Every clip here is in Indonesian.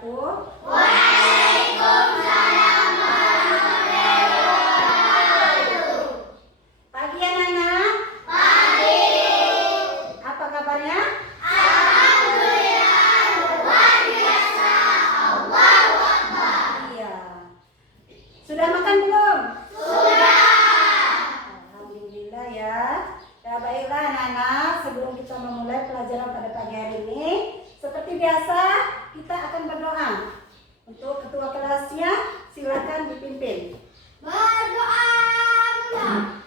wabarakatuh. Waalaikumsalam warahmatullahi wabarakatuh. Pagi anak-anak. Pagi. Apa kabarnya? Alhamdulillah luar biasa. Allahu Akbar. Iya. Sudah makan belum? Sudah. Alhamdulillah ya. Ya baiklah anak-anak, sebelum kita memulai pelajaran pada pagi hari ini, seperti biasa kita akan berdoa. Untuk ketua kelasnya silakan dipimpin. Berdoa mula.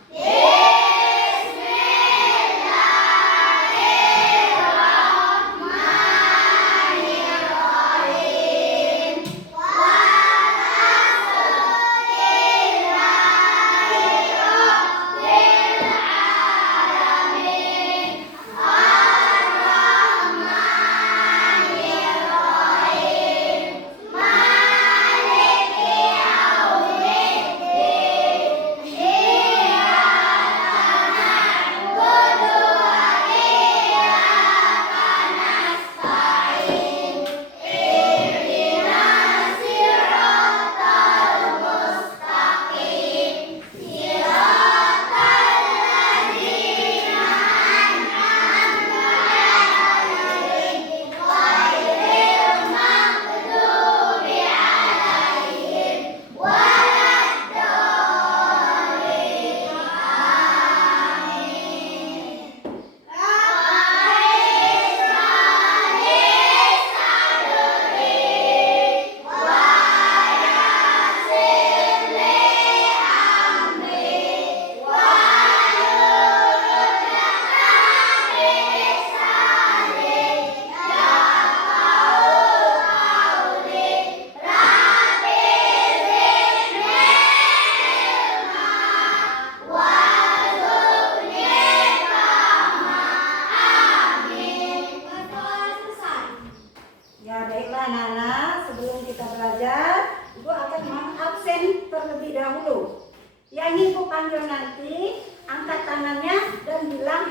Ya baiklah anak-anak, sebelum kita belajar, Ibu akan mengabsen terlebih dahulu. Yang Ibu panggil nanti, angkat tangannya dan bilang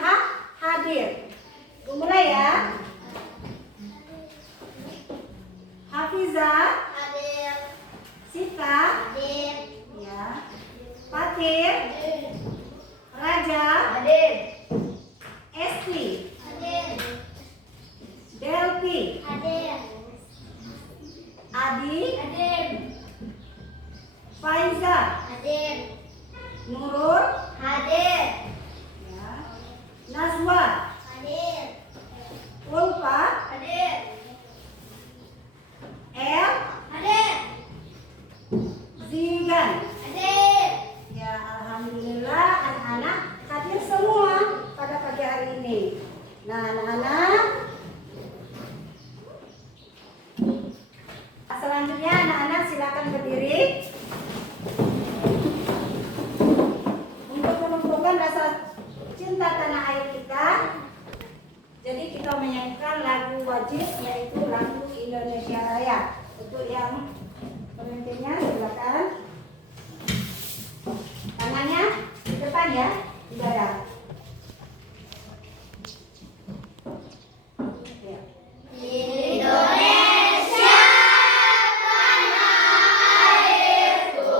hadir. Ibu mulai ya. Hafizah, Hadir. Sita, Hadir. ya, Fatir, Raja, Hadir. Esti, Hadir. Delpi, Hadir. Adi, Hadir. Faiza, Hadir. Nurul, Hadir. ya, Nazwa, Hadir. Ulfa, Hadir. El, Hadir. Zigan. Hadir. Ya alhamdulillah anak-anak hadir semua pada pagi hari ini. Nah anak-anak, selanjutnya anak-anak silakan berdiri untuk menumbuhkan rasa cinta tanah air kita. Jadi kita menyanyikan lagu wajib, yaitu lagu Indonesia Raya. Untuk yang pemimpinnya silakan. Tangannya di depan ya, di dada. Ya. Indonesia tanah airku,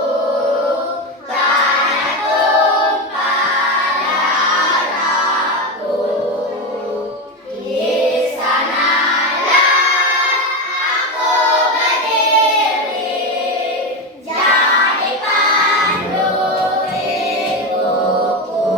tanah tumpah darahku. Di sanalah aku berdiri, jadi pandu hidupku.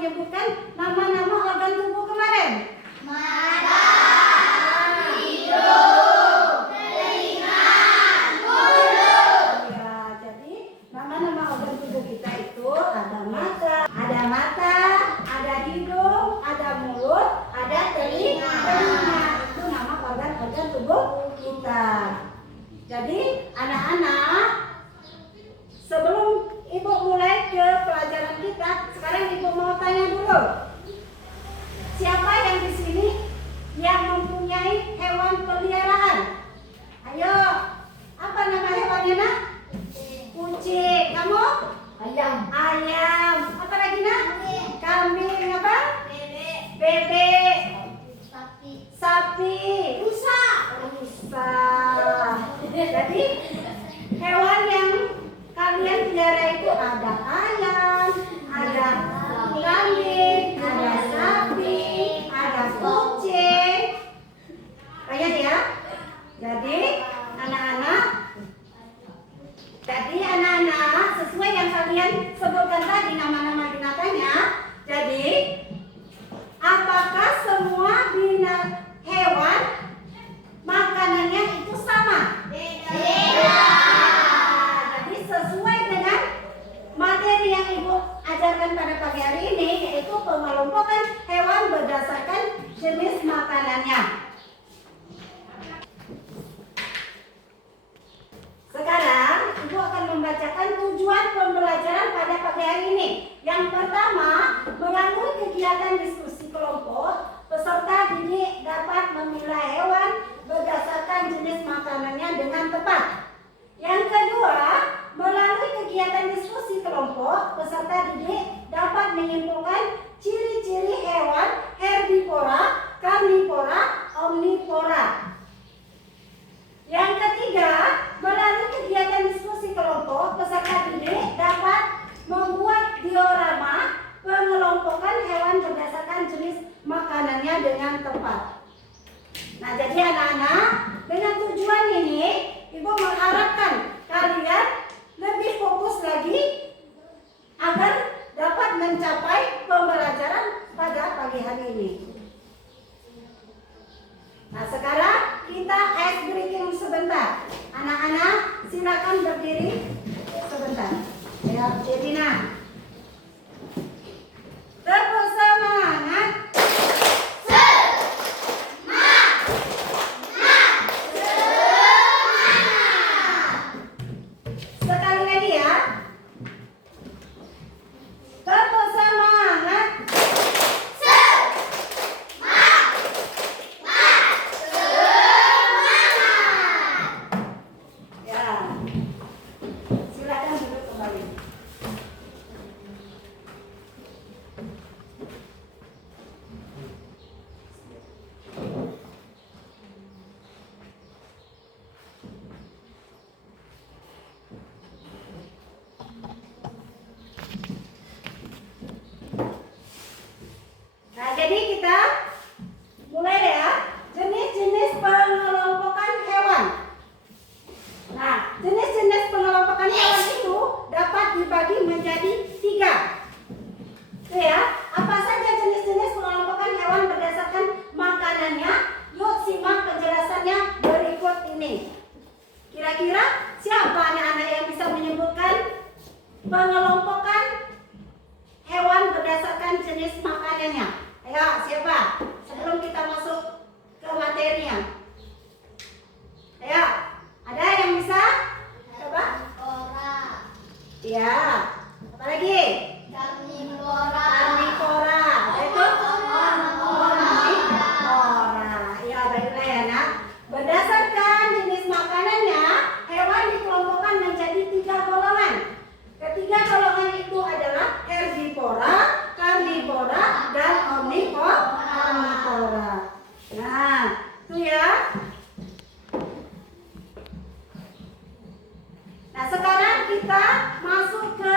menyebutkan nama-nama organ tubuh kemarin? Mata, hidung, telinga, mulut. Ya, jadi nama-nama organ tubuh kita itu ada mata, ada hidung, ada mulut, ada telinga. Itu nama organ-organ tubuh kita. Jadi anak-anak, sebelum Ibu mulai ke pelajaran kita, sekarang Ibu mau tanya dulu. Siapa yang di sini yang mempunyai hewan peliharaan? Ayo, apa nama hewannya, Nak? Kucing. Kamu? Ayam. Ayam. Apa lagi, Nak? Kambing. Apa? Bebek. Bebek. Sapi. Sapi. Rusa. Jadi hewan yang kalian pelihara itu ada ayam, ada kambing, ada sapi, ada kucing. Banyak ya. Jadi anak-anak, sesuai yang kalian sebutkan tadi nama-nama binatangnya. Jadi apakah semua hewan makanannya itu sama? Beda. Jadi sesuai dengan materi yang Ibu ajarkan pada pagi hari ini, yaitu pengelompokan hewan berdasarkan jenis makanannya. Sekarang Ibu akan membacakan tujuan pembelajaran pada pagi hari ini. Yang pertama, melalui kegiatan diskusi kelompok, peserta didik dapat memilah hewan berdasarkan jenis makanannya dengan tepat. Yang kedua, melalui kegiatan diskusi kelompok, peserta didik dapat menyimpulkan ciri-ciri hewan herbivora, karnivora, omnivora. Yang ketiga, melalui kegiatan diskusi kelompok, peserta didik dapat membuat diorama pengelompokan hewan berdasarkan jenis makanannya dengan tepat. Nah, jadi anak-anak, dengan tujuan ini, Ibu mengharapkan kalian lebih fokus lagi agar dapat mencapai pembelajaran pada pagi hari ini. Nah, sekarang kita ice breaking sebentar. Anak-anak, silakan berdiri sebentar. Ya, Jedina. Tepuk semangat. Sekali lagi ya. Tepuk semangat. Ya. Silakan duduk kembali. Nah, jadi kita mulai deh ya. Jenis-jenis pengelompokan hewan. Nah, jenis-jenis pengelompokan hewan itu dapat dibagi menjadi 3. Tuh ya, apa saja jenis-jenis pengelompokan hewan berdasarkan makanannya? Yuk simak penjelasannya berikut ini. Kira-kira siapa anak-anak yang bisa menyebutkan pengelompokan hewan berdasarkan jenis makanannya? Ayo, siapa? Sebelum kita masuk ke materinya. Ayo, ada yang bisa? Coba? Iya. Apa lagi? Karnivora. Karnivora. Itu omnivora. Ya, baiklah ya, Nak. Berdasarkan jenis makanannya, hewan dikelompokkan menjadi 3 golongan. Ketiga golongan itu adalah herbivora, karnivora, dan omnivora. Nah, itu ya. Nah, sekarang kita masuk ke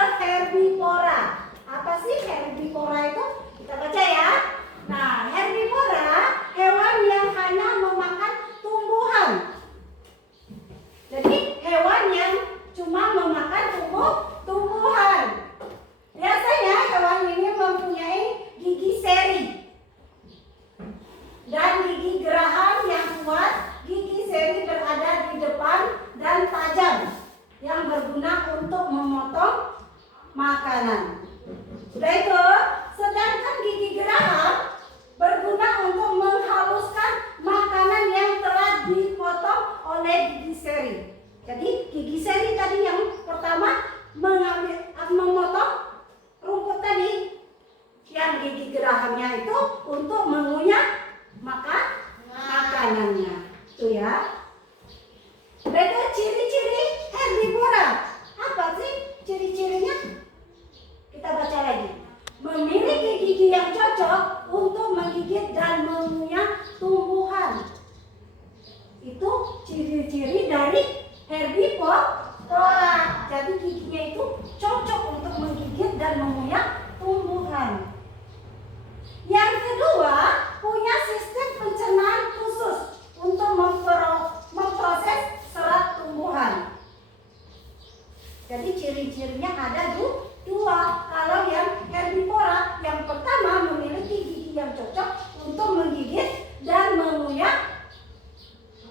berguna untuk memotong makanan. Sudah itu, sedangkan gigi geraham berguna untuk menghaluskan makanan yang telah dipotong oleh gigi seri. Jadi gigi seri tadi yang pertama memotong rumput tadi. Yang gigi gerahamnya itu untuk mengunyah makanannya. Itu ya. Berarti ciri-ciri herbivora. Apa sih ciri-cirinya? Kita baca lagi. Memiliki gigi yang cocok untuk menggigit dan mengunyah tumbuhan. Itu ciri-ciri dari herbivora. Jadi giginya itu cocok untuk menggigit dan mengunyah tumbuhan. Yang kedua, punya sistem pencernaan khusus untuk memproses serat tumbuhan. Jadi ciri-cirinya ada dua. Kalau yang herbivora, yang pertama memiliki gigi yang cocok untuk menggigit dan mengunyah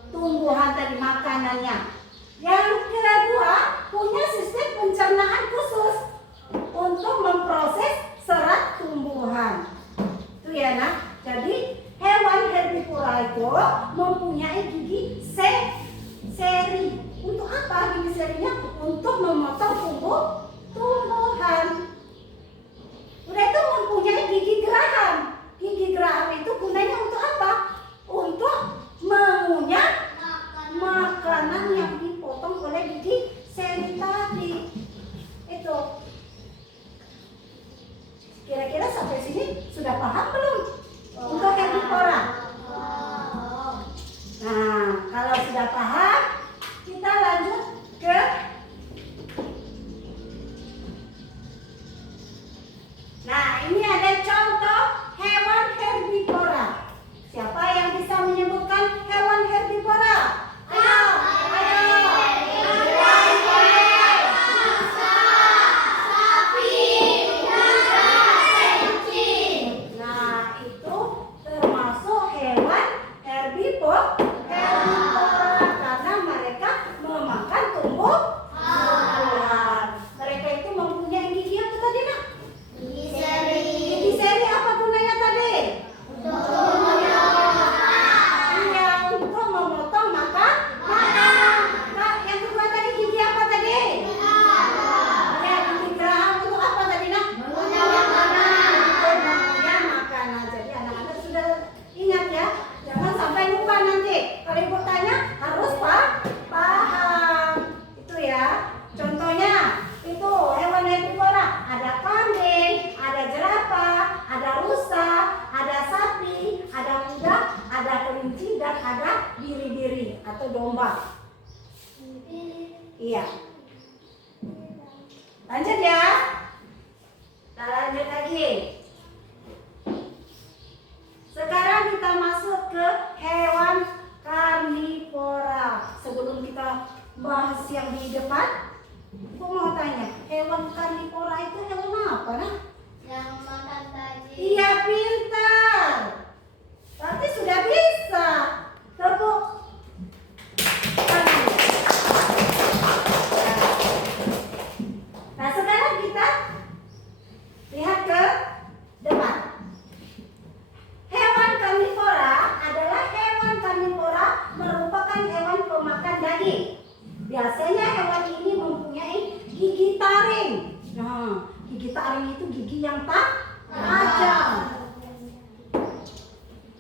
tumbuhan dari makanannya. Yang kedua, punya sistem pencernaan khusus untuk memproses serat tumbuhan. Itu ya nak. Jadi hewan herbivora itu mempunyai gigi seri. Untuk apa gigi serinya? Untuk memotong tumbuhan. Udah itu mempunyai gigi geraham. Gigi geraham itu gunanya untuk apa? Untuk mengunyah makanan yang dipotong oleh gigi seri tadi. Itu. Kira-kira sampai sini sudah paham belum? Untuk herbivora. Nah, kalau sudah paham, kita lanjut ke ini ada contoh hewan herbivora. Siapa yang bisa menyebutkan hewan herbivora? Ayo. Nah, itu termasuk hewan herbivora karena mereka memakan tumbuhan. Mereka itu mempunyai gigi apa tadi nak? Gigi seri apa gunanya tadi? Iya, untuk memotong makanan. Nah, yang kedua tadi gigi apa tadi? Ya, gigi geraham untuk apa tadi nak? Mengunyah makanan. Jadi anak-anak sudah ingat ya. Jangan sampai lupa nanti. Kalau ibu tanya harus paham. Itu ya. Contohnya itu hewan herbivora. Ada kambing, ada jerapah, ada rusa, ada sapi, ada kuda, ada kelinci, dan ada biri-biri atau domba. Iya. Lanjut ya. Kita lanjut lagi. Sekarang kita masuk ke hewan karnivora. Sebelum kita bahas yang di depan, aku mau tanya, hewan karnivora itu hewan apa nah? Yang makan tadi. Iya, pintar. Berarti sudah bisa. Tepuk tangan. Nah, sekarang kita lihat ke depan. Hewan karnivora adalah hewan karnivora merupakan hewan pemakan daging. Biasanya hewan ini mempunyai gigi taring. Nah, gigi taring itu gigi yang tajam.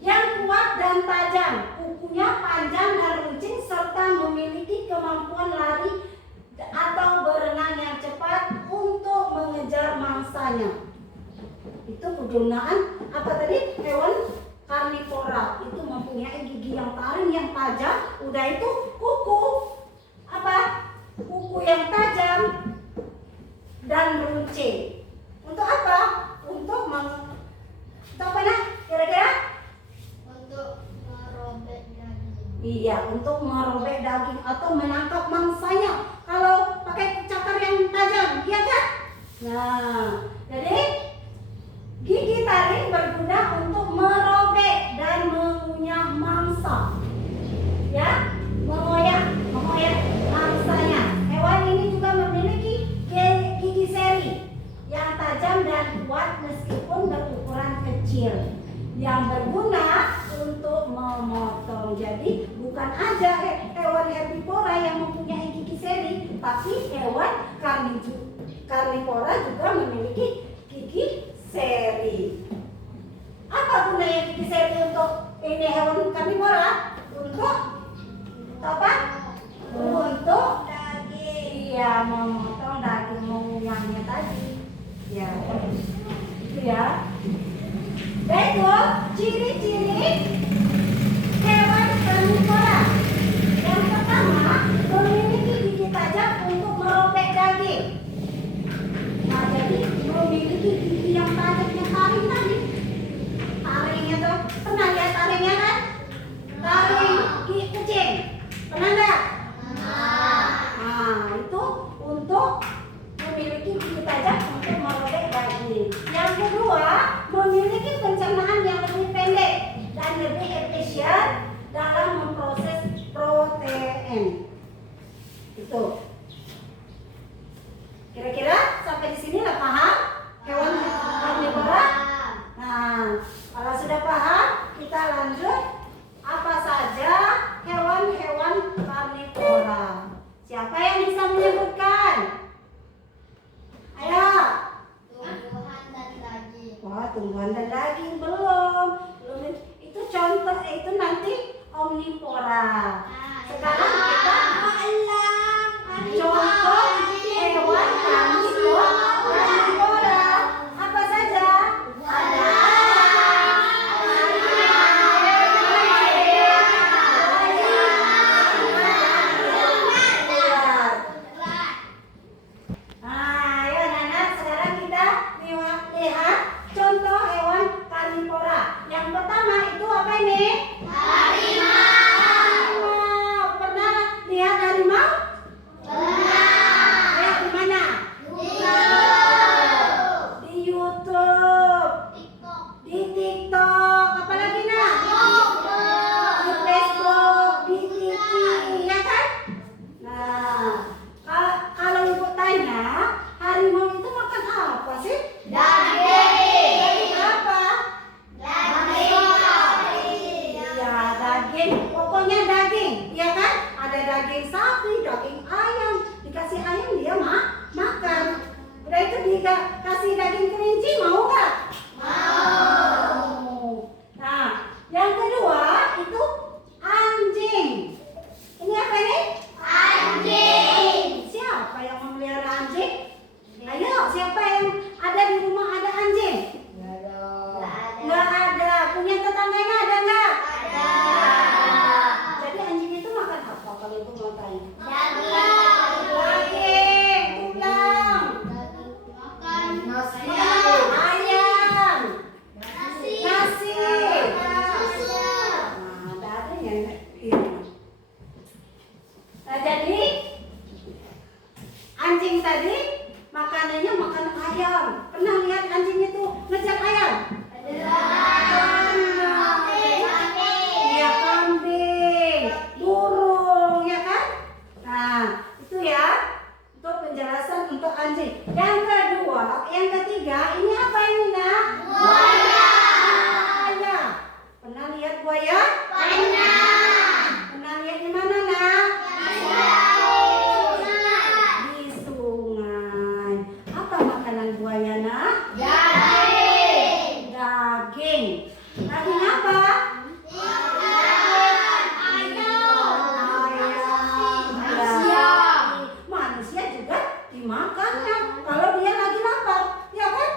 Yang kuat dan tajam, kukunya panjang dan runcing serta memiliki kemampuan lari atau berenang yang cepat untuk mengejar mangsanya. Itu kegunaan apa tadi? Hewan karnivora itu mempunyai gigi yang taring yang tajam. Udah itu kuku apa? Kuku yang tajam dan runcing. Untuk apa? Untuk apa nah? Kira-kira? Untuk merobek daging. Iya, untuk merobek daging atau menangkap mangsanya. Kalau pakai cakar yang tajam, iya kan? Nah, jadi gigi taring berguna untuk merobek dan mengunyah mangsa. Ya, mengoyak mangsanya. Hewan ini juga memiliki Jadi bukan aja hewan herbivora yang mempunyai gigi seri, tapi hewan karnivora juga memiliki gigi seri. Apa gunanya gigi seri untuk ini hewan karnivora? Untuk apa? Untuk daging. Iya, memotong daging mengunyahnya tadi. Ya, itu ya. Itu ciri-ciri hewan karnivora. Yang pertama, memiliki gigi tajam untuk merobek daging. Nah, jadi memiliki gigi yang tajam, yang taring tadi. Taringnya tuh, pernah lihat taringnya kan? Taring gigi kucing, pernah nggak? Nah, itu untuk memiliki gigi tajam untuk merobek daging. Yang kedua, memiliki pencernaan yang lebih pendek dan lebih efisien dalam memproses protein. Itu. Kira-kira sampai di sini lah paham hewan karnivora? Nah, kalau sudah paham, kita lanjut. Apa saja hewan-hewan karnivora? Siapa yang bisa menyebutkan? Ayo. Tumbuhan dan daging. Wah, tumbuhan dan daging belum. Itu contoh, itu nanti omnivora. Sekarang kita contoh hewan karnivora. Apa saja? Ada Nah, ayo anak-anak, sekarang kita lihat contoh hewan karnivora. Yang pertama itu apa ini? Harimau. Pernah lihat harimau? Lihat di mana? Di YouTube, di TikTok, apa lagi nak? Di Facebook, di TV, ya kan? Nah, kalau ibu tanya, harimau itu makan apa sih? Daging apa? Iya, daging. Pokoknya daging, ya kan? Ada daging sapi, daging ayam. Dikasih ayam dia makan. Udah itu dikasih daging kelinci, mau nggak? Mau. Nah, yang kedua itu anjing. Ini apa ini? Siapa yang memelihara anjing? Ayo, siapa yang ada di rumah ada anjing? Nggak ada. Punya tetangganya ada nggak? Jadi anjing itu makan apa kalau ibu mau tanya? Daging, tulang, ayam, nasi. Nah, daging ya. Nah, jadi anjing tadi makanannya makan ayam. Pernah lihat anjing itu ngejar ayam? Iya, kambing, burung, ya kan? Nah, itu ya untuk penjelasan untuk anjing. Yang kedua, yang ketiga, ini apa ini nak? Buaya. Pernah lihat buaya? Pernah lihat di mana nak? Di sungai. Apa makanan buaya nak? Daging. Daging apa? Ayam. Manusia juga dimakannya kalau dia lagi lapar, ya kan?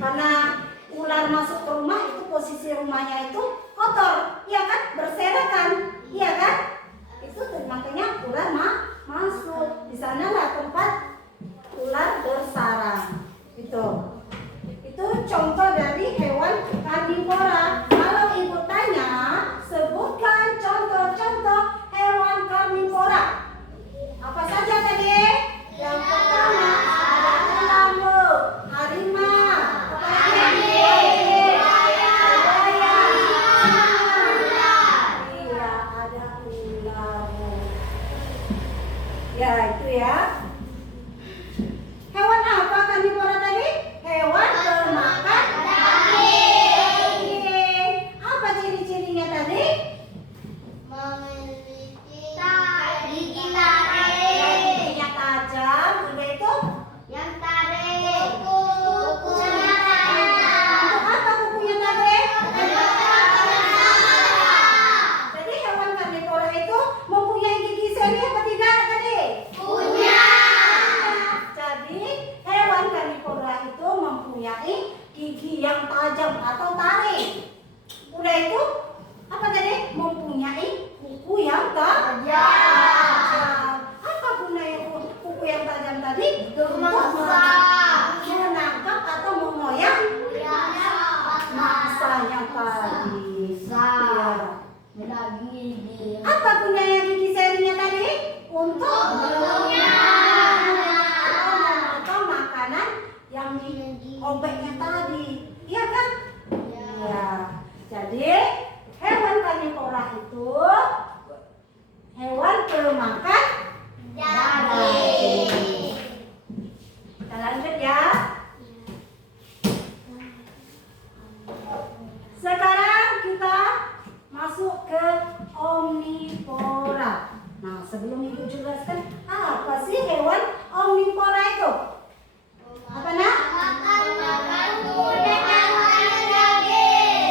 Karena ular masuk ke rumah itu posisi rumahnya itu kotor, iya kan? Berserakan, iya kan? Itu makanya ular masuk. Di sanalah tempat ular bersarang. Itu contoh dari hewan karnivora. Kalau ibu tanya, sebutkan contoh-contoh hewan karnivora. Apa saja tadi? Yang pertama ada elang, harimau, buaya, iya ada ular. Ya itu ya. Hewan apa karnivora tadi? Hewan pemakan daging. Apa ciri-cirinya tadi? Memiliki gigi Yang taring. giginya tajam, udah itu. Yang taring. Kuku. Untuk apa kukunya tadi? Jadi hewan karnivora itu mempunyai gigi seri apa tidak tadi? Punya. Jadi hewan karnivora itu mempunyai gigi yang tajam atau taring. Udah itu apa tadi? Mempunyai kuku yang tajam. Apa gunanya kuku yang tajam tadi? Untuk menangkap atau mengoyak masanya tadi. Ya. Apa gunanya gigi serinya tadi? Untuk menangkap makanan yang diobeknya tadi. Iya kan? Ya. Jadi hewan karnivora itu hewan pemakan daging. Kita lanjut ya. Sekarang kita masuk ke omnivora. Nah, sebelum ibu jelaskan apa sih hewan omnivora itu? Apa nak?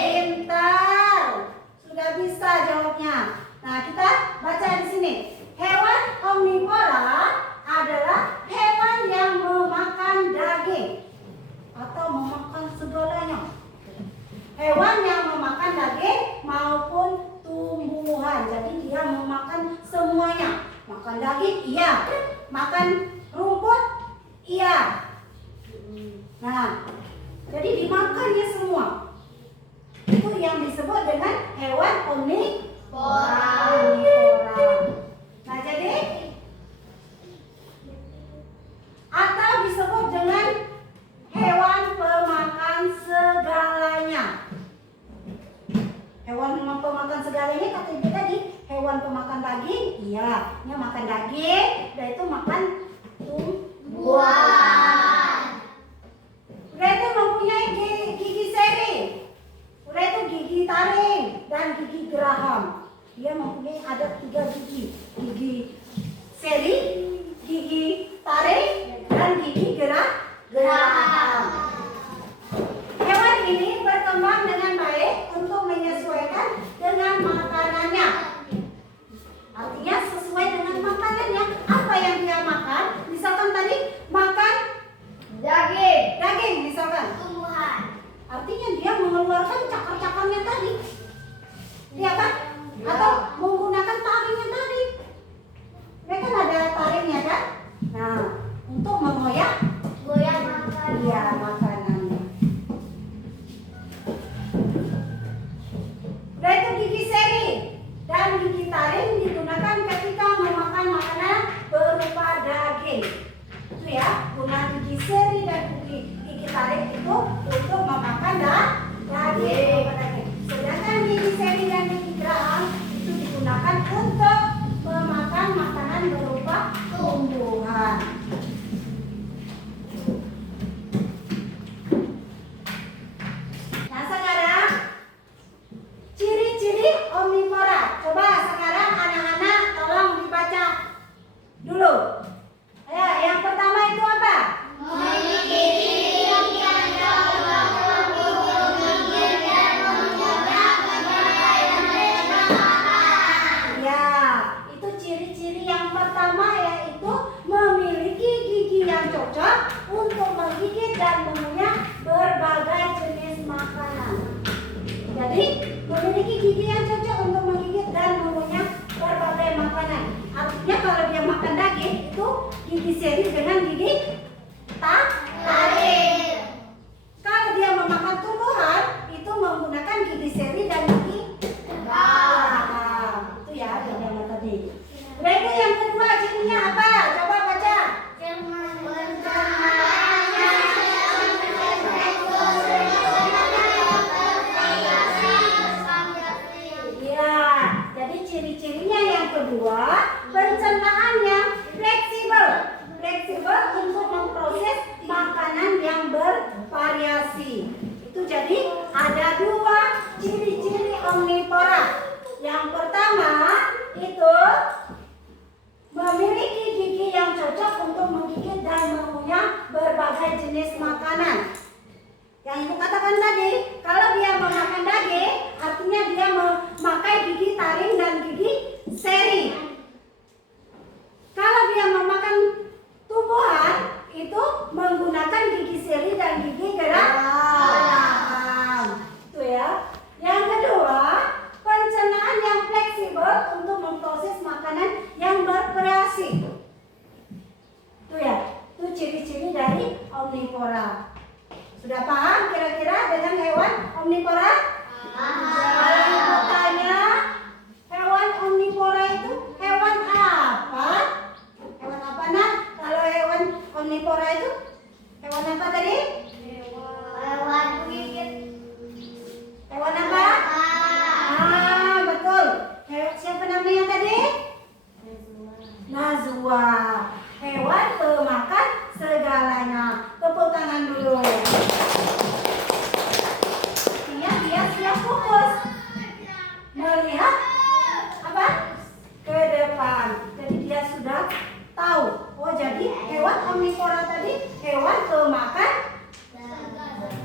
Pintar. Sudah bisa jawabnya. Nah, kita baca di sini. Hewan omnivora adalah hewan yang memakan daging atau memakan segalanya. Hewan yang memakan daging maupun tumbuhan. Jadi dia memakan semuanya. Makan daging, iya. Makan rumput, iya. Nah, jadi dimakannya semua. Itu yang disebut dengan hewan omnivora. Nah, jadi atau disebut dengan hewan pemakan segalanya. Hewan pemakan segalanya kata ibu tadi, hewan pemakan daging, iya, dia makan daging, dan itu makan tumbuhan. Udah itu mempunyai gigi seri, udah itu gigi taring dan gigi geraham. Dia mempunyai ada 3 gigi, gigi seri, gigi taring, dan gigi geraham. Hewan ini berkembang dengan baik untuk menyesuaikan dengan makanannya. Artinya sesuai dengan makanannya. Apa yang dia makan? Misalkan tadi makan daging misalkan. Artinya dia mengeluarkan cakar-cakarnya tadi. Iya kan? Atau menggunakan taringnya tadi. Mereka kan ada taringnya kan? Nah, untuk mengoyak iya makanannya. Udah itu gigi seri dan gigi taring digunakan ketika memakan makanan berupa daging. Itu ya, guna gigi seri dan gigi taring itu untuk memakan daging. Sedangkan gigi seri dan gigi geraham itu digunakan untuk memakan makanan berupa tumbuhan. Nah, sekarang ciri-ciri omnivora. Coba sekarang anak-anak tolong dibaca dulu. Ayo, yang pertama itu apa? Memiliki gigi yang tajam. gigi yang cocok untuk menggigit dan mengunyah berbagai makanan. Artinya kalau dia makan daging itu gigi seri dengan gigi taring. Kalau dia memakan tumbuhan itu menggunakan gigi seri dan gigi garam. Itu ya yang tadi. Berikut yang kedua cirinya apa? Coba baca. Ciri-cirinya yang kedua, pencernaannya fleksibel. Fleksibel untuk memproses makanan yang bervariasi. Itu jadi ada dua ciri-ciri omnivora. Yang pertama itu memiliki gigi yang cocok untuk menggigit dan mengunyah berbagai jenis makanan. Yang ibu katakan tadi, kalau dia memakan daging, artinya dia memakai gigi taring dan gigi seri. Kalau dia memakan tumbuhan, itu menggunakan gigi seri dan gigi geram. Itu ya. Yang kedua, pencernaan yang fleksibel untuk memproses makanan yang bervariasi. Itu ya. Itu ciri-ciri dari omnivora. Sudah paham kira-kira dengan hewan omnivora? Kalau ibu tanya, hewan omnivora itu hewan apa? Hewan apa nak? Kalau hewan omnivora itu hewan apa tadi? Hewan gigit. Hewan apa? Betul. Siapa namanya tadi? Nazwa. Hewan pemakan segalanya. Tepuk tangan dulu. Dia siap fokus melihat apa? Ke depan. Jadi dia sudah tahu. Oh, jadi hewan omnivora tadi hewan pemakan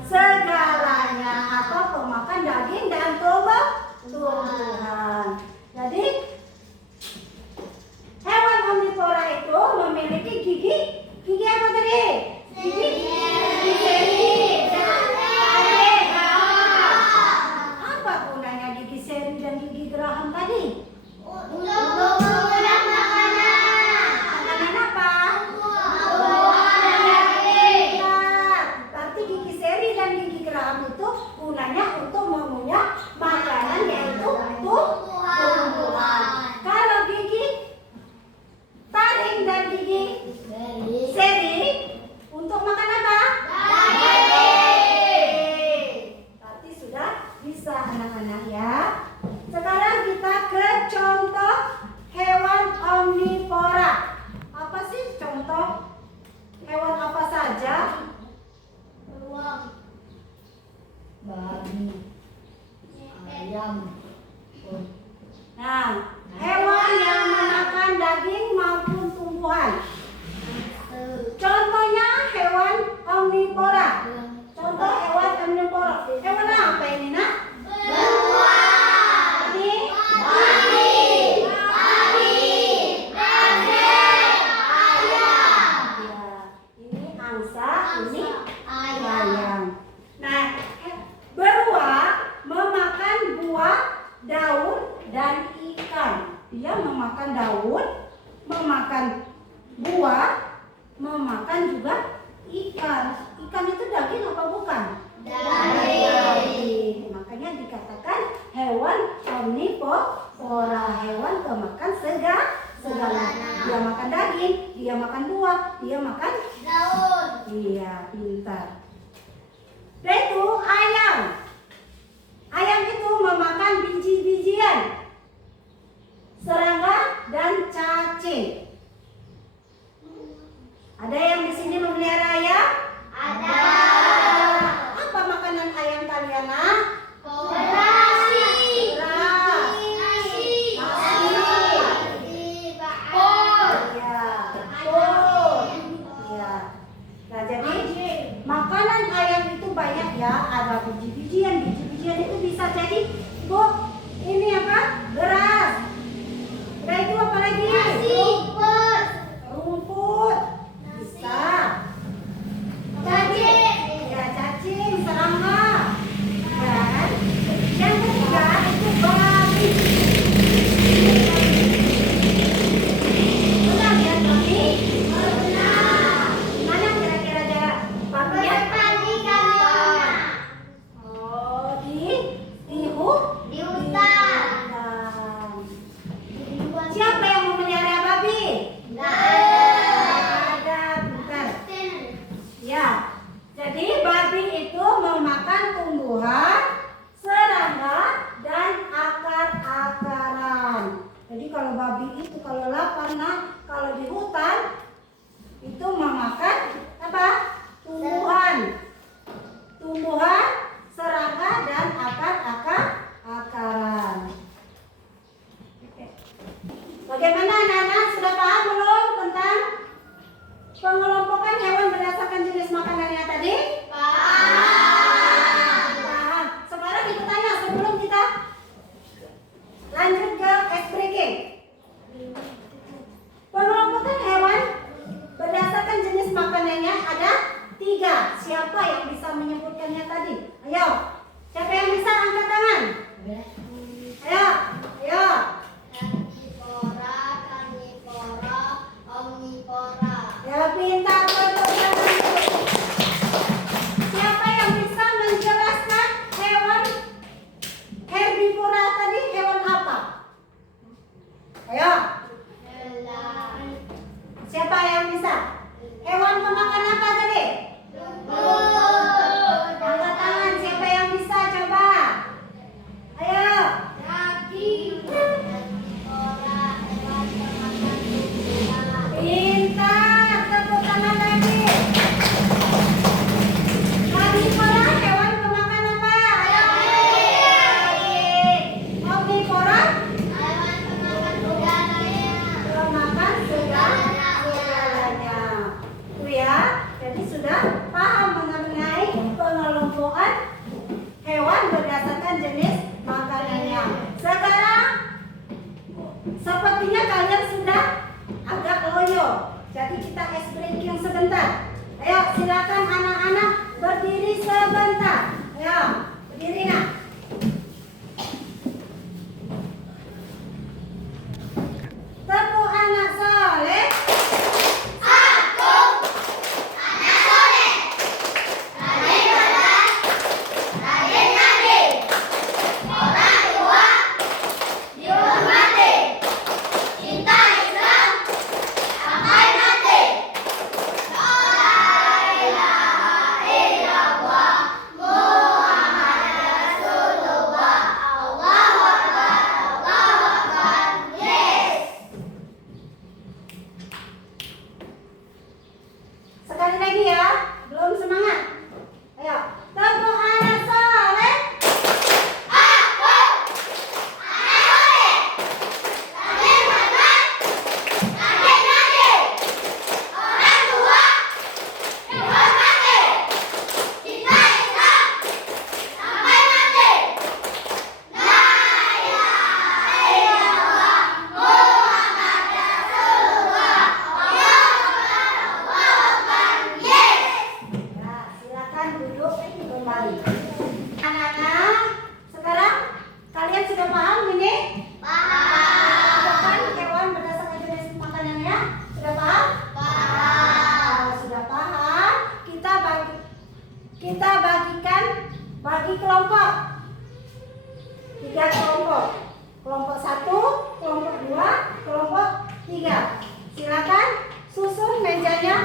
segalanya atau pemakan daging dan tumbuhan. Jadi hewan omnivora itu memiliki gigi apa tadi? Gigi seri. Apa gunanya gigi seri dan gigi geraham tadi? Untuk mengunyah makanan. Makanan apa? Berarti gigi seri dan gigi geraham itu gunanya untuk mengunyah makanan yaitu tumbuhan. Kalau gigi taring dan gigi seri untuk makan apa? Berarti sudah bisa anak-anak ya. Sekarang kita ke contoh hewan omnivora. Apa sih contoh hewan apa saja? Babi, ayam. Nah, hewan yang memakan daging maupun tumbuhan. Contohnya hewan omnivora. Contoh hewan omnivora. Hewan apa ini nak? Beruang. Ini Ayam. ya, ini angsa, ini Ayam. ayam. Nah, beruang memakan buah, daun, dan ikan. Dia memakan daun, memakan buah, memakan juga ikan. Ikan itu daging apa bukan? Daging. Makanya dikatakan hewan omnivora, hewan pemakan segalanya. Dia makan daging, dia makan buah, dia makan Daun. iya, pintar. Itu ayam. Ayam itu memakan biji-bijian, serangga dan cacing. Ada yang di sini memelihara ayam? Ada. Apa makanan ayam kalian nak? Beras. Beras. Nasi. Bakor. Ya, betul. Ya. Nah, jadi makanan ayam itu banyak ya. Ada biji-bijian. Biji-bijian itu bisa jadi, Bu, ini apa? Beras. Udah itu apa lagi? Rumput. Bisa. Cacing. Ya, cacing, serangga. Ya kan? Yang ketiga itu Ayo, siapa yang bisa angkat tangan? Ayo, ayo. Karnivora, karnivora, omnivora. Ya pintar tepuk tangan dulu. Siapa yang bisa menjelaskan hewan herbivora tadi hewan apa? Ayo, Hewan. siapa yang bisa? Hewan pemakan apa tadi? Rumput. Angkat tangan, siapa yang bisa coba? Ayo, Daging. Karnivora, hewan pemakan rumput. pintar, tepuk tangan lagi. Karnivora hewan pemakan apa? Ayo. Daging. Omnivora Hewan pemakan udaranya. pemakan segalanya. Itu ya. Jadi sudah paham mengenai pengelompokan hewan berdasarkan jenis makanannya. Sekarang sepertinya kalian sudah agak loyo. Jadi kita ice breaking sebentar. Ayo silakan anak-anak berdiri sebentar. Ayo berdiri nak. Tepuk anak soleh. Sekali lagi ya, belum semangat. Ayo, tepuk anak soleh. Nah, silakan duduk kembali. Anak-anak, sekarang kalian sudah paham ini? Makan hewan berdasarkan jenis makanannya? Sudah paham? Nah, sudah paham. Kita bagi kelompok. 3 kelompok. Kelompok 1, kelompok 2, kelompok 3. Silakan susun mejanya.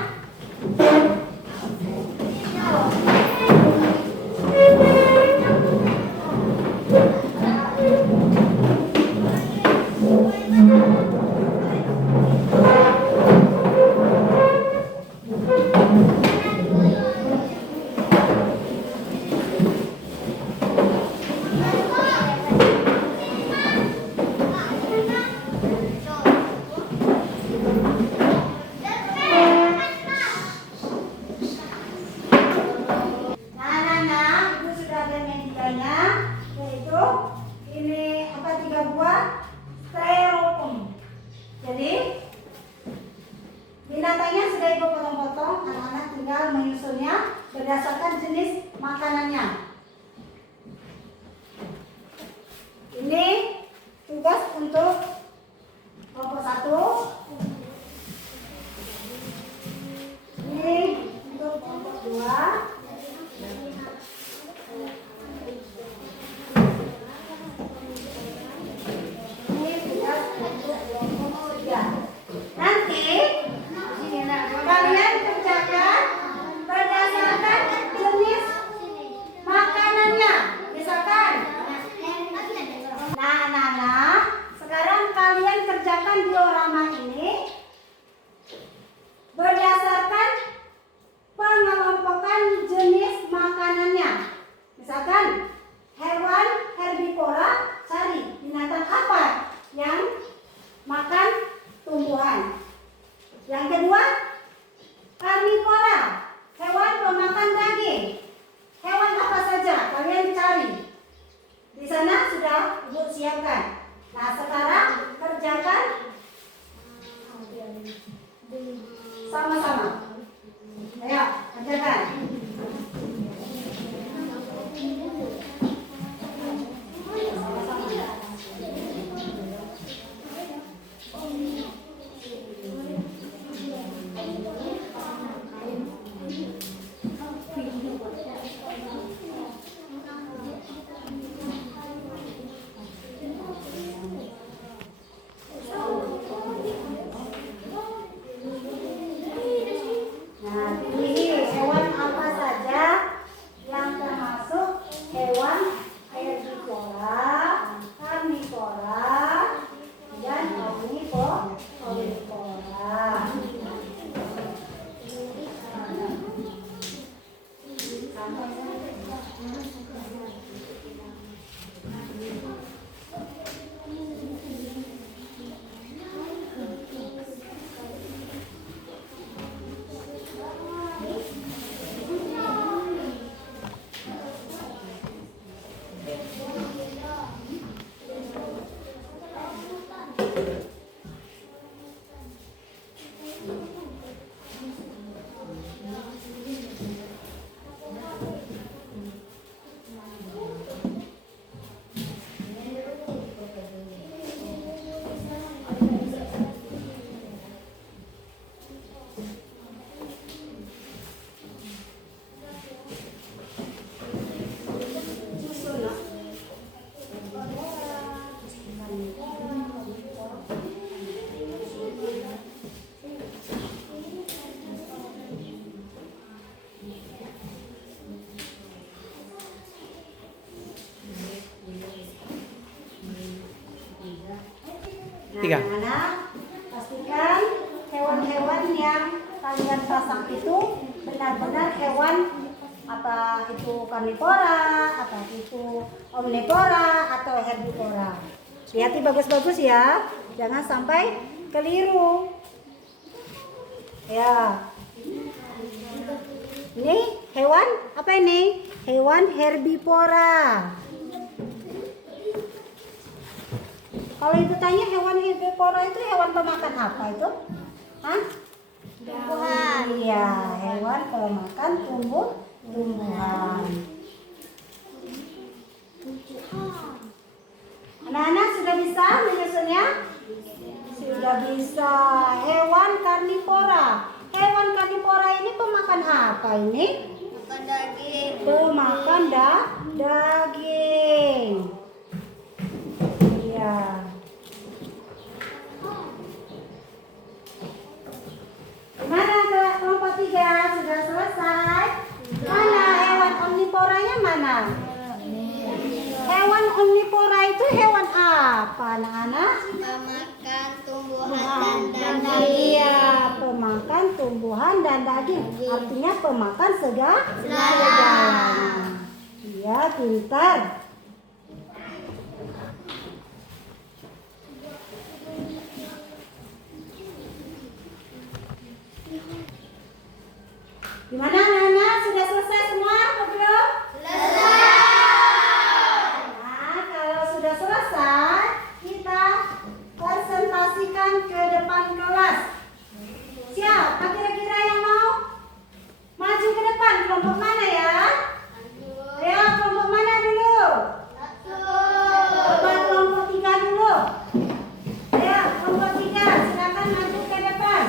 Tiga. Anak-anak, pastikan hewan-hewan yang kalian pasang itu benar-benar hewan, apa itu karnivora, apa itu omnivora atau herbivora. Lihat bagus-bagus ya, jangan sampai keliru. Ya. Ini hewan apa ini? Hewan herbivora. Kalau ibu tanya hewan herbivora itu hewan pemakan apa itu? Hah? Tumbuhan. Iya, hewan pemakan tumbuhan. Anak-anak sudah bisa menyusunnya? Sudah bisa. Hewan karnivora. Hewan karnivora ini pemakan apa ini? Makan daging. Pemakan daging. Iya. Gimana kelompok 3? Sudah selesai? Mana hewan omnivoranya mana? Hewan omnivora itu hewan apa, anak-anak? Pemakan tumbuhan dan daging. Iya, pemakan tumbuhan dan daging. Artinya pemakan segala. Iya, pintar. Gimana anak-anak? Sudah selesai semua atau belum? Nah, kalau sudah selesai, kita presentasikan ke depan kelas. Siapa kira-kira yang mau maju ke depan? Kelompok mana ya? Ayo, kelompok mana dulu? Coba kelompok 3 dulu. Ayo, kelompok 3, silakan maju ke depan.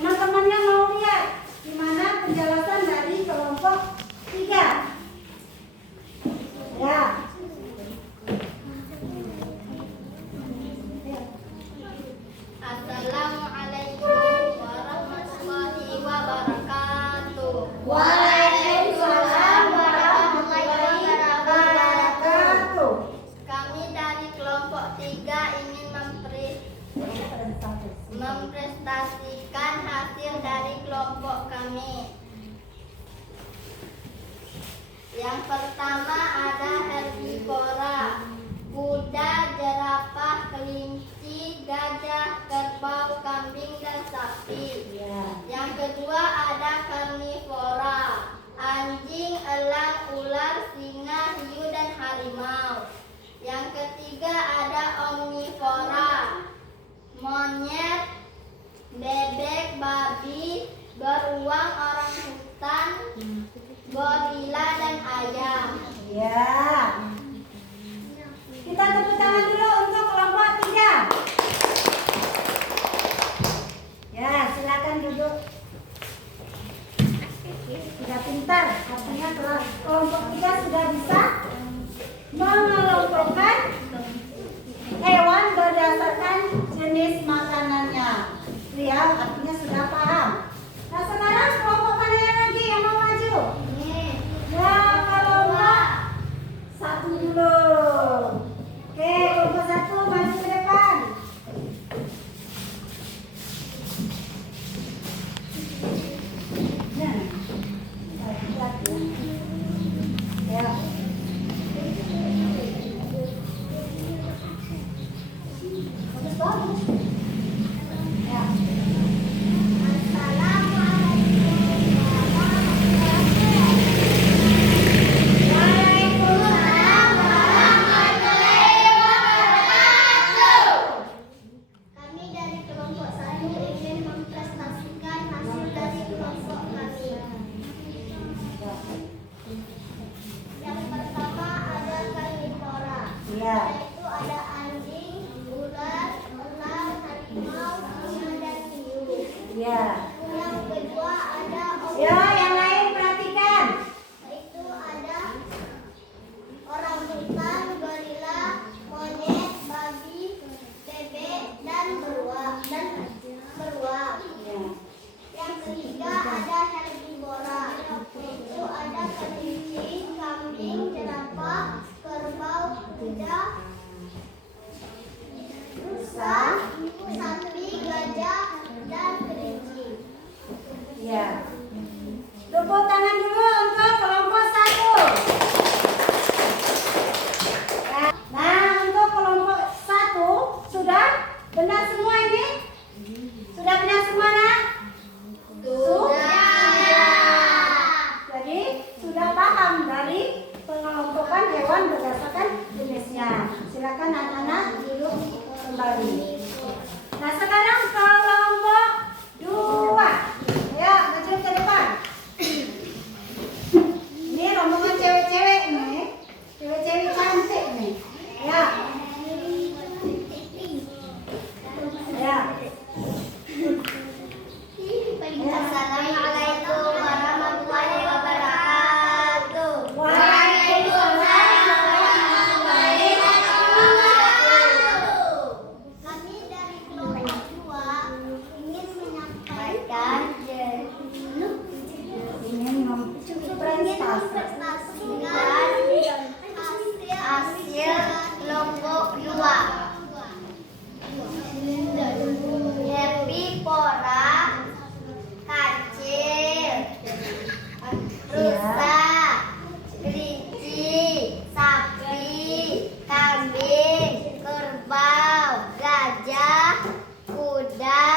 Teman-temannya mau lihat gimana penjelasan dari kelompok 3. Ya. Assalamualaikum warahmatullahi wabarakatuh. Waalaikumsalam warahmatullahi wabarakatuh. Kami dari kelompok 3 ingin mempresentasikan hasil dari kelompok kami. Yang pertama ada herbivora, kuda, jerapah, kelinci, gajah, kerbau, kambing, dan sapi. Ya. Yang kedua ada karnivora, anjing, elang, ular, singa, hiu, dan harimau. Yang ketiga ada omnivora, monyet, bebek, babi, beruang, orang hutan, gorila, dan ayam. Ya. Kita tepuk tangan dulu untuk kelompok 3. Ya, silakan duduk. Sudah pintar, artinya kelompok 3 sudah bisa mengelompokkan hewan berdasarkan jenis makanannya. Itu ya, artinya sudah paham. Nah, sekarang kelompok mana yang lagi yang mau maju? Ya, kelompok 1 dulu. Oke, kelompok 1 maju ke depan. Nah, lihat ya. sudah paham dari pengelompokan hewan berdasarkan jenisnya. Silakan anak-anak duduk kembali. Nah, sekarang kelompok 2. Ya, maju ke depan. Ini rombongan cewek-cewek nih. Cewek-cewek cantik nih. Ya. Ya. Assalamualaikum warahmatullahi wabarakatuh. Waalaikumsalam warahmatullahi wabarakatuh. Kami dari kelompok 2 ingin menyampaikan hasil kelompok 2. Happy Pora kacil, rusa, kelinci, sapi, kambing, kerbau, gajah, kuda,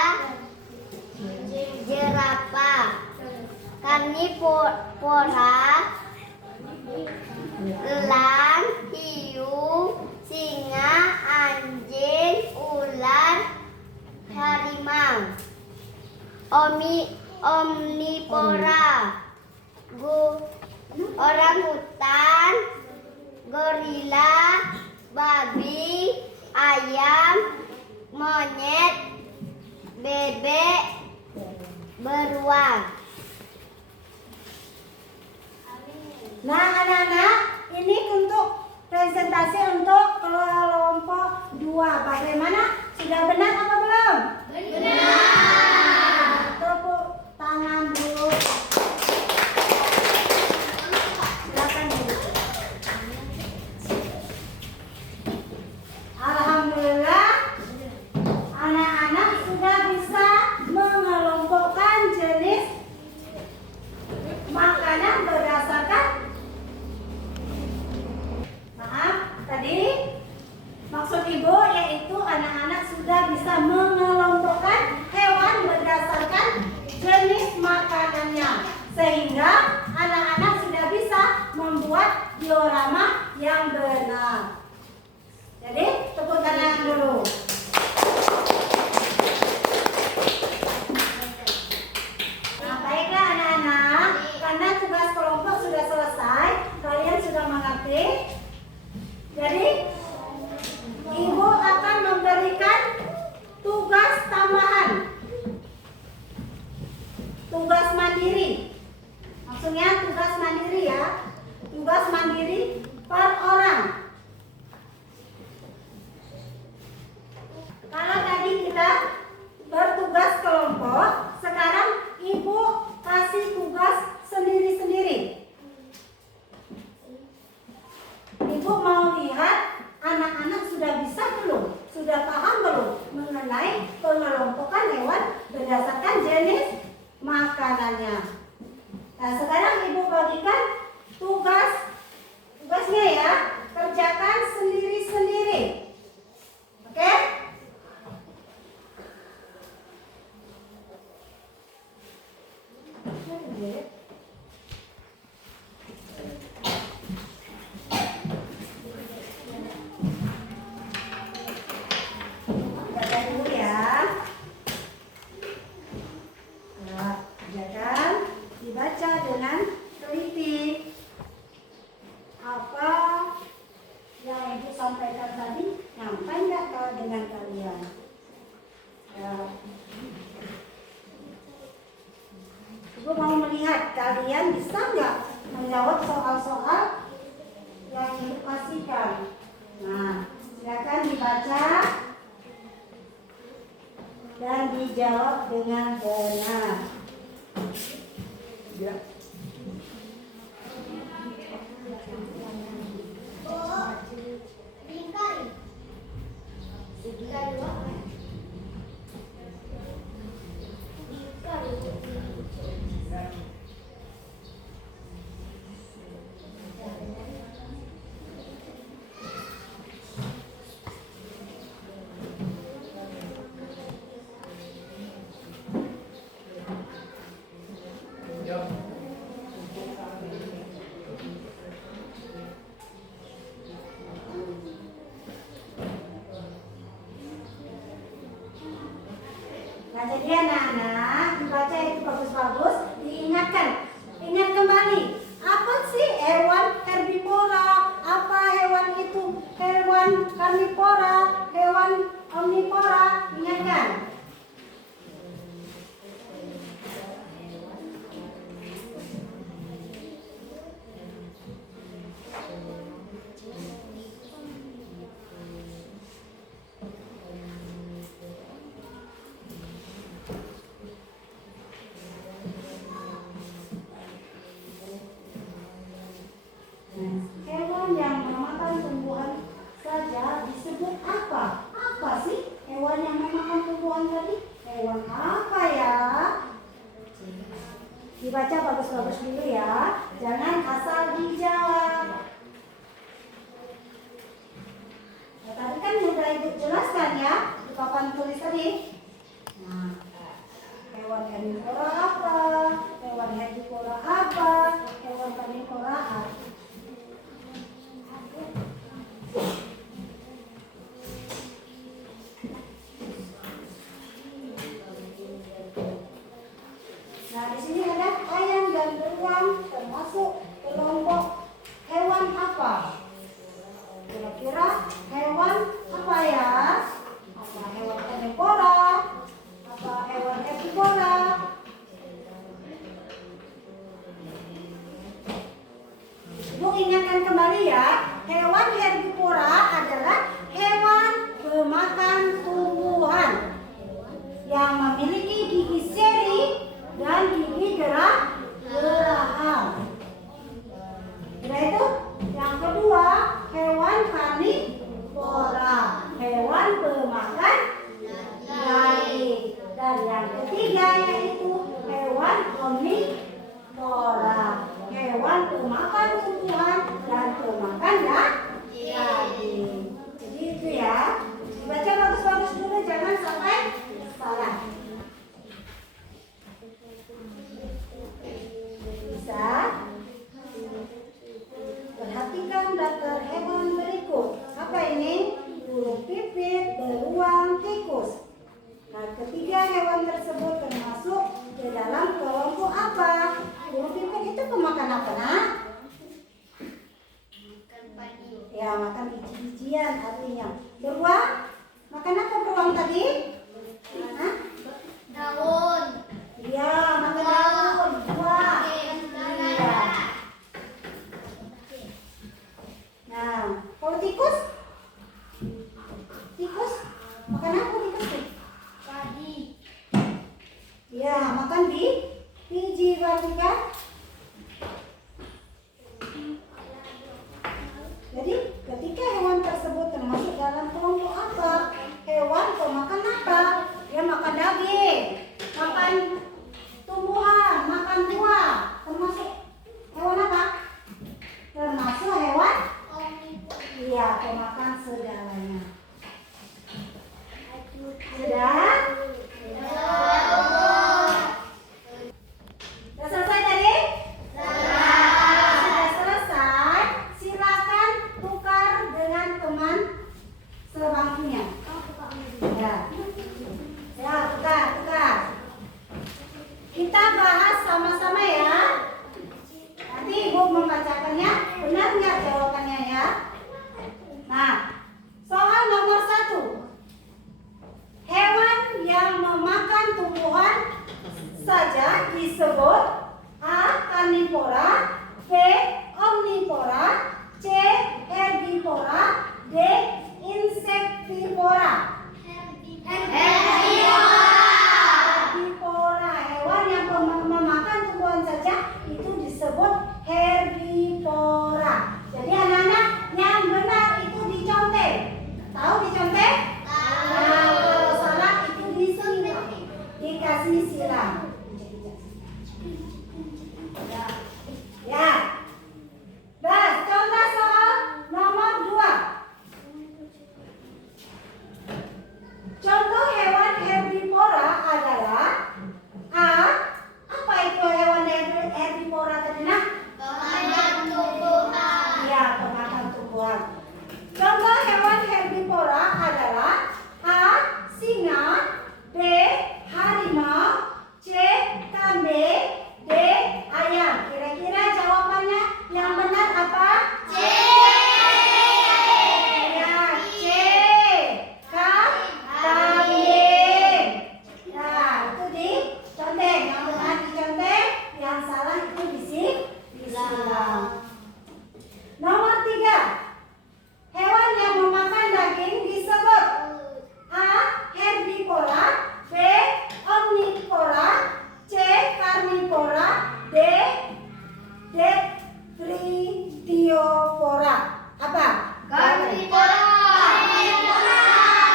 jerapah, karnivora, elang, hiu, singa, anjing, ular, harimau. Omnivora, orangutan, gorila, babi, ayam, monyet, bebek, beruang. Nah, anak-anak, ini untuk presentasi untuk kelompok 2. Bagaimana? Sudah benar apa belum? Benar. Tepuk tangan dulu. Silakan dulu. Alhamdulillah, anak-anak sudah bisa mengelompokkan jenis makanan berdasarkan, maaf, tadi maksud ibu yaitu anak-anak sudah bisa mengelompokkan hewan berdasarkan jenis makanannya, sehingga anak-anak sudah bisa membuat diorama yang benar. Jadi tepuk tangan dulu. Nah, baiklah anak-anak, karena tugas kelompok sudah selesai, kalian sudah mengerti. Jadi ibu akan memberikan tugas tambahan, tugas mandiri. Maksudnya tugas mandiri ya, tugas mandiri per orang. Kalau tadi kita bertugas kelompok, sekarang ibu kasih tugas sendiri-sendiri. Ibu mau lihat anak-anak sudah bisa belum? Sudah paham belum mengenai pengelompokan hewan berdasarkan jenis makanannya? Nah, sekarang ibu bagikan tugasnya ya, kerjakan sendiri-sendiri. Oke? Baca dulu ya. Nah, kerjakan, dibaca dengan teliti. Apa yang ibu sampaikan tadi nyampe nggak dengan kalian? Ya. Ibu mau melihat kalian bisa nggak menjawab soal-soal yang ibu kasihkan. Nah, silakan dibaca dan dijawab dengan benar. Ya. Jadi anak-anak dibaca itu bagus-bagus, diingatkan. Ingat kembali, apa sih hewan herbivora? Apa hewan itu? Hewan karnivora, hewan omnivora. Ingatkan. Hewan yang memakan tumbuhan saja disebut apa? Apa sih hewan yang memakan tumbuhan tadi? Hewan apa ya? Dibaca bagus-bagus dulu ya. Jangan asal dijawab. Nah, tadi kan sudah Ibu jelaskan ya di papan tulis tadi. Nah, hewan herbivora apa? Hewan herbivora apa? Hewan karnivora apa? Nah, di sini ada ayam dan beruang termasuk kelompok hewan apa? Kira-kira hewan apa ya? Apa hewan karnivora? Apa hewan herbivora? Ibu ingatkan kembali ya, hewan herbivora adalah hewan pemakan tumbuhan yang memiliki gigi seri dan gigi geraham. Sudah itu, yang kedua hewan karnivora, hewan pemakan daging. Dan yang ketiga yaitu hewan omnivora, hewan pemakan tumbuhan dan pemakan daging. Jadi itu ya, dibaca bagus-bagus dulu, jangan sampai salah. Bisa perhatikan daftar hewan berikut. Apa ini? Burung pipit, beruang, tikus. Nah, ketiga hewan tersebut termasuk ke dalam kelompok apa? Burung pipit itu pemakan apa, nak? Makan padi. Ya, makan biji-bijian artinya. Beruang? Makan apa beruang tadi? Hah? Daun. Iya, makan daun. Buah. Iya. Nah, kalau tikus? Tikus makan apa tikus? Padi. Ya, makan biji berarti kan? Jadi ketika hewan tersebut termasuk dalam kelompok apa? Hewan pemakan apa? Nomor 3. Hewan yang memakan daging disebut A. Herbivora, B. Omnivora, C. Karnivora, D. Detritivora. Apa? Karnivora.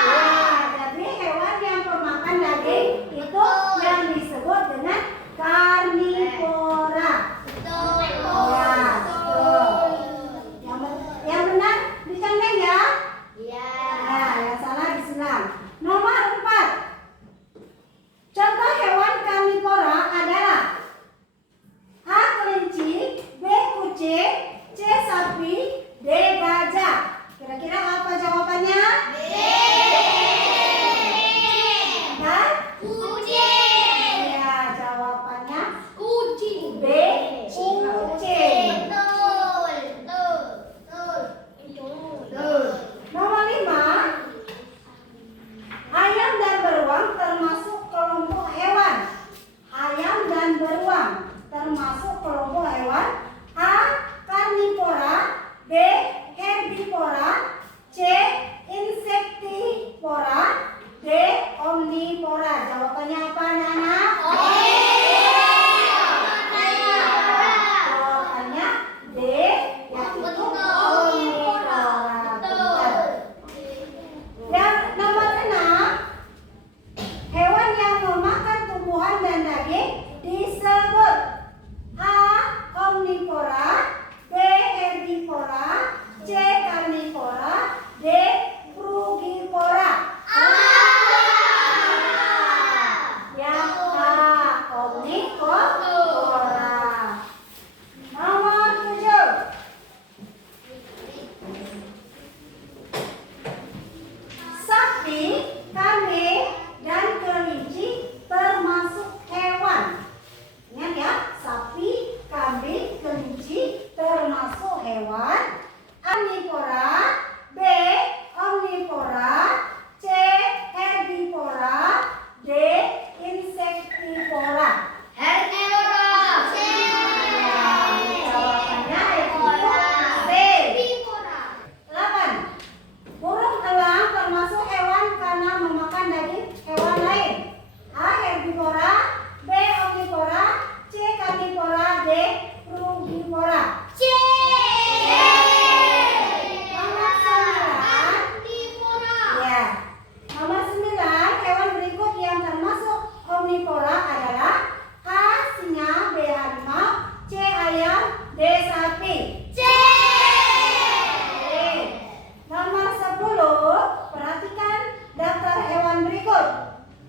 Ya, jadi hewan yang pemakan daging itu yang disebut dengan karnivora. Betul. Ya, betul. Yang benar dicandeng ya. Iya. Nah, yang salah disilang. Nomor 4. Contoh hewan karnivora adalah A. Kelinci, B. Kucing, C. Sapi, D. Gajah. Kira-kira apa jawabannya? B. Dan? Kucing. Ya, jawabannya Kucing. B. Kucing. Betul. Betul. Betul. Nomor 5. Ayam dan beruang termasuk kelompok hewan. Ayam dan beruang termasuk kelompok hewan. A. Karnivora, B. Herbivora, C. Insektivora, D. Omnivora. Jawabannya apa, anak-anak? Jawabannya D. Yaitu omnivora. Betul. Yang nomor 6. Hewan yang memakan tumbuhan dan daging disebut A. Omnivora, B. Herbivora, C. Karnivora, D. Frugivora. Yang A. Omnivora. Nomor 7. Sapi, kambing, dan kelinci termasuk hewan. Ingat ya, sapi, kambing, kelinci termasuk hewan. Karnivora, B. Omnivora, C. Herbivora, D. Insektivora. Herbivora. Jawabannya yaitu C. Herbivora. 8. Burung elang termasuk hewan karena memakan daging hewan lain. A. Herbivora, B. Omnivora, C. Karnivora, D. Frugivora. C. Nomor 9. Herbivora. Ya. Nomor 9, hewan berikut yang termasuk omnivora adalah A. Singa, B. harimau, C. ayam, D. sapi. C. Nomor 10, perhatikan daftar hewan berikut.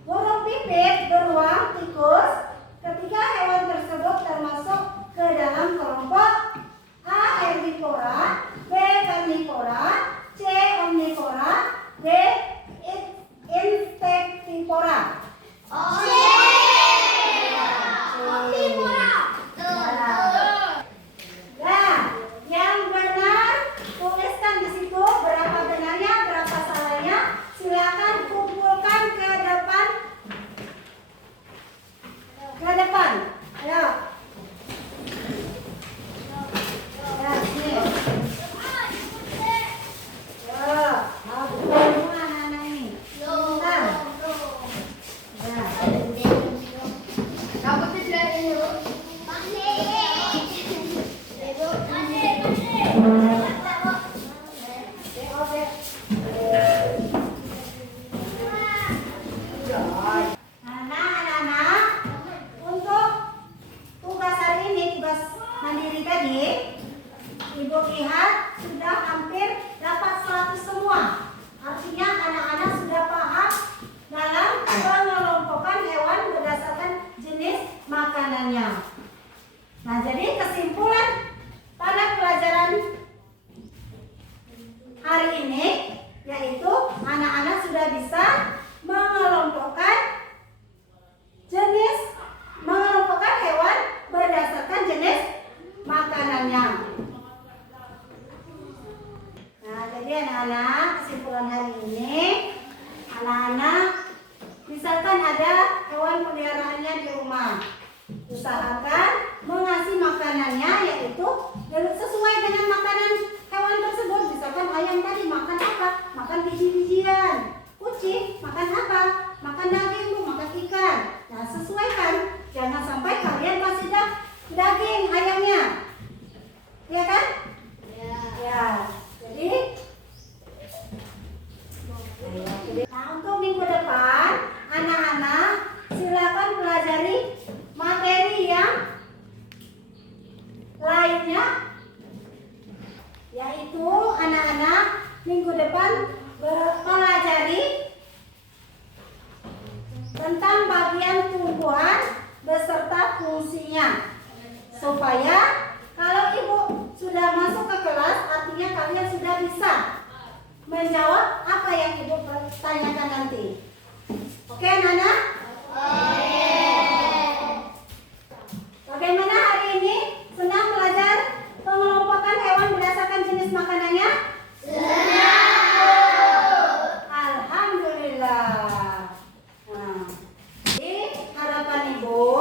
Burung pipit, beruang, tikus. Ketiga hewan tersebut termasuk ke dalam kelompok A. Herbivora, B. Karnivora, C. Omnivora, D. Insektivora. C. Herbivora. Betul. Nah, yang benar tuliskan di situ berapa benarnya, berapa salahnya. Silakan kumpulkan ke depan. Ke depan. Ayo. Ya, sini. Yo, mau ketemu anak-anak ini. Bentar. Ya. Anak-anak, untuk tugas hari ini, tugas mandiri tadi, Ibu lihat sudah hampir dapat 100 semua. Artinya anak-anak sudah paham dalam pengelompokan hewan berdasarkan jenis makanannya. Nah, jadi kesimpulan pada pelajaran hari ini yaitu anak-anak sudah bisa mengelompokkan hewan berdasarkan jenis makanannya. Nah, jadi anak-anak, kesimpulan hari ini, anak-anak misalkan ada hewan peliharaannya di rumah, usahakan mengasih makanannya yaitu sesuai dengan makanan hewan tersebut. Misalkan ayam tadi makan apa? Makan biji-bijian. Kucing makan apa? Makan daging, Bu, makan ikan. Nah, sesuaikan. Jangan sampai kalian kasih daging ayamnya. Ya kan? Ya. Jadi nah, untuk minggu depan anak-anak silakan pelajari materi yang lainnya, yaitu anak-anak minggu depan pelajari tentang bagian tumbuhan beserta fungsinya, supaya kalau ibu sudah masuk ke kelas artinya kalian sudah bisa menjawab apa yang ibu tanyakan nanti. Oke, anak-anak? Bagaimana hari ini? Senang belajar pengelompokan hewan berdasarkan jenis makanannya? Alhamdulillah. Nah, jadi harapan ibu,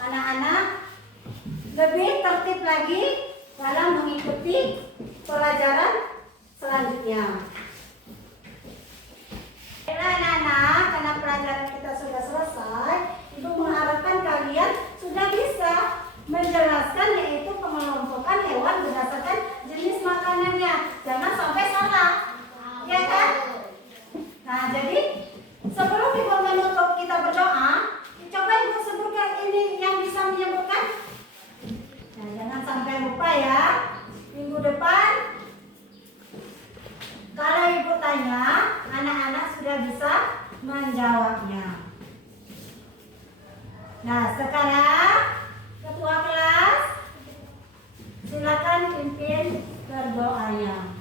anak-anak lebih tertib lagi dalam mengikuti pelajaran selanjutnya. Baiklah anak-anak, karena pelajaran kita sudah selesai, ibu mengharapkan kalian sudah bisa menjelaskan yaitu pengelompokan hewan berdasarkan jenis makanannya. Jangan sampai salah, ya kan? Nah, jadi sebelum ibu menutup kita berdoa, coba ibu sebutkan ini yang bisa menyebutkan. Nah, jangan sampai lupa ya. Minggu depan kalau ibu tanya, anak-anak sudah bisa menjawabnya. Nah, sekarang ketua kelas silakan pimpin berdoanya.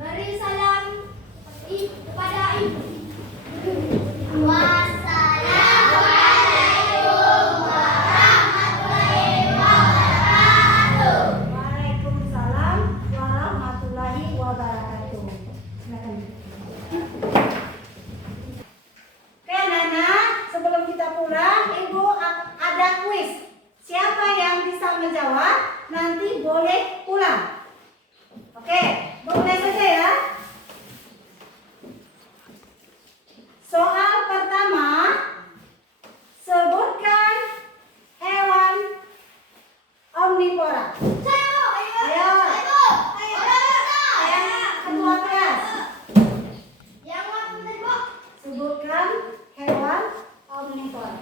Beri salam kepada ibu. Wassalamualaikum warahmatullahi wabarakatuh. Waalaikumsalam warahmatullahi wabarakatuh. Silakan. Oke anak-anak, sebelum kita pulang, ibu ada kuis. Siapa yang bisa menjawab nanti boleh pulang. Oke, boleh saja ya. Soal pertama, sebutkan hewan omnivora. Ayo, ketua kelas, sebutkan hewan omnivora.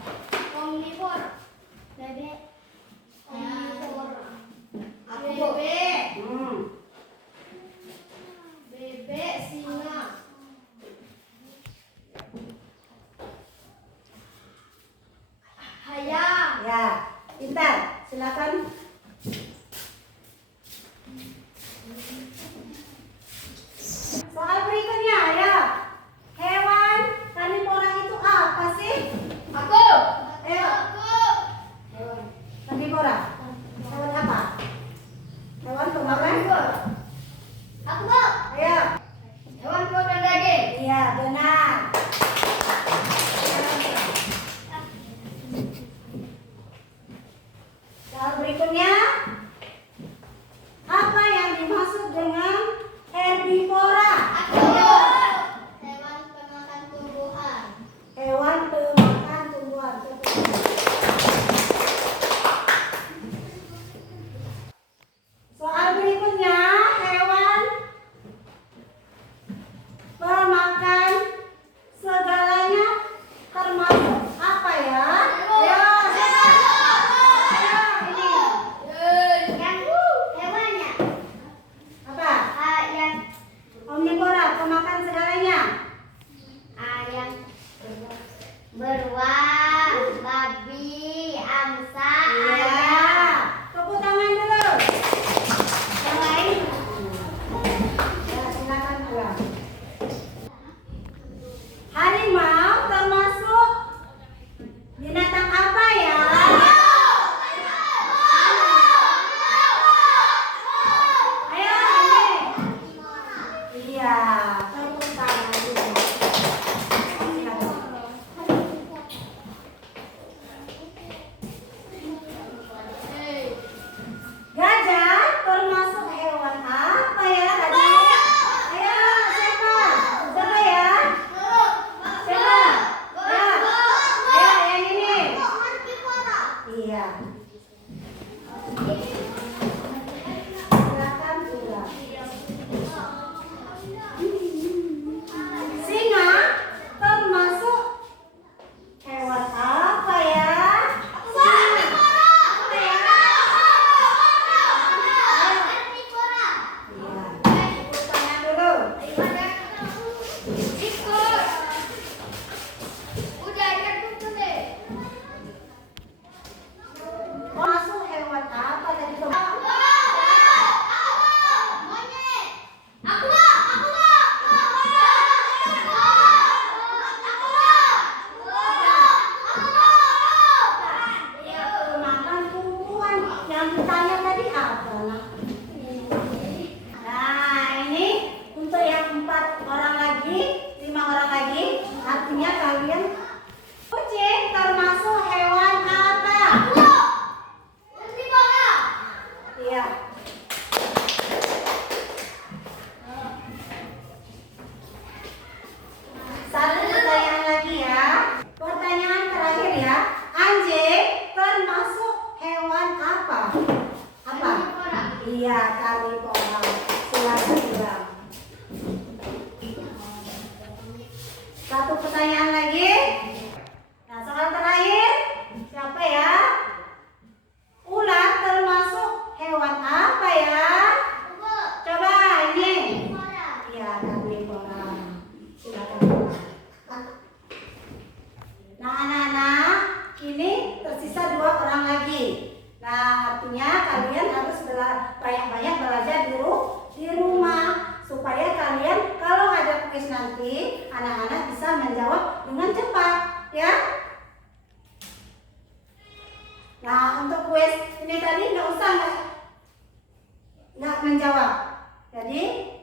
Jadi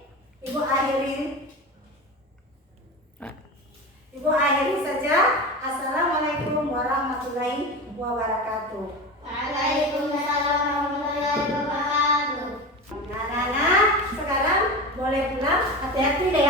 Ibu akhiri saja. Assalamualaikum warahmatullahi wabarakatuh. Waalaikumsalam warahmatullahi wabarakatuh. Nah, sekarang boleh pulang. Hati-hati deh.